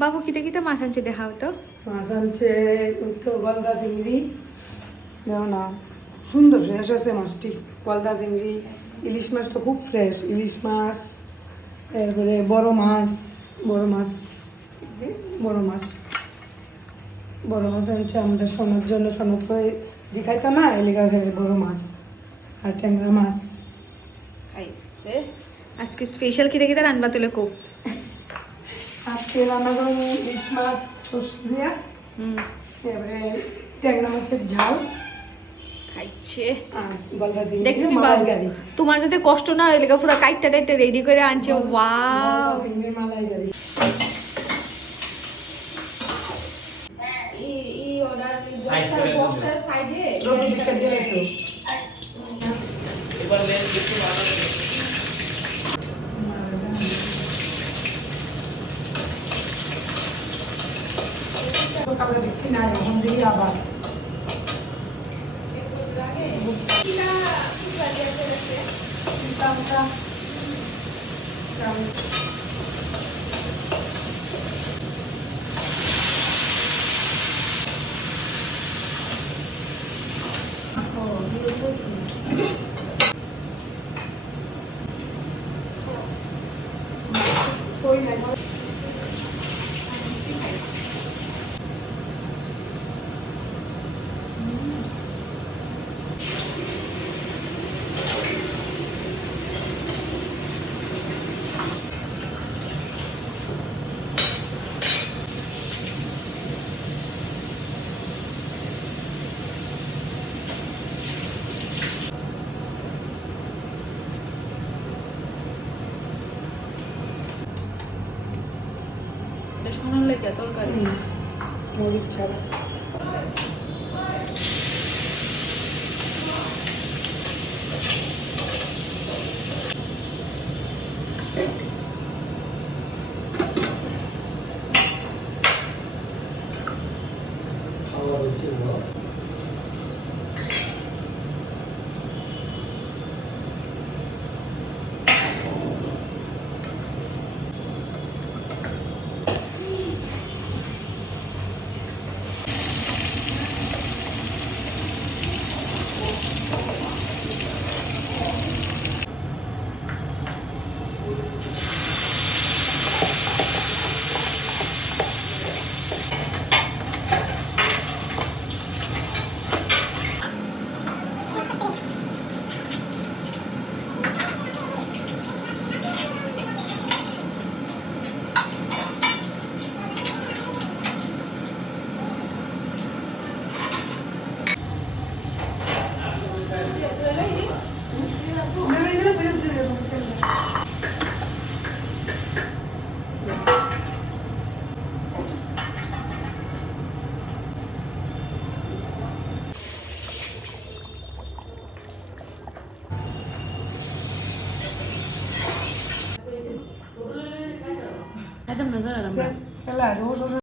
বাবু কিতে কিতে মাছ আনছে দেখাও তো। মাছ আনছে ওই তো গলদা চিংড়ি, দেখো না সুন্দর ফ্রেশ আছে মাছটি। গলদা চিংড়ি, ইলিশ মাছ তো খুব ফ্রেশ, ইলিশ মাছ, এরপরে বড় মাছ, বড় মাছ বড় মাছ বড় মাছ আনছে আমরা সোনার জন্য, সোনার করে দেখাইতো না এলাকার বড় মাছ আর ট্যাংরা মাছ খাইছে। আজকে স্পেশাল কিতে কিতে রান্না তুলে খুব। আজকে রান্না করবো ইলিশ মাছ সর্ষে দিয়া, এবারে ট্যাংরা মাছের ঝাল খাইছে। আর গলদা দেখছো চিংড়ি কি বাবু, মালাইকারি। তোমার যাতে কষ্ট না হয় এলাকা পুরো কাইটটা টাইটটা রেডি করে আনছে। ওয়াও, গলদা চিংড়ি মালাইকারি। এই অর্ডার Side করে দেবো। বক্সটার সাইডে রবি দিকটা দিয়ে একটু। এবার লেস একটু বানানো যাবে। সকালে দিচ্ছি না, এখন দিই আবার। শোনার লাগে তরকারি। মরিচ ছাড়া একদম নজর সেলা রোজ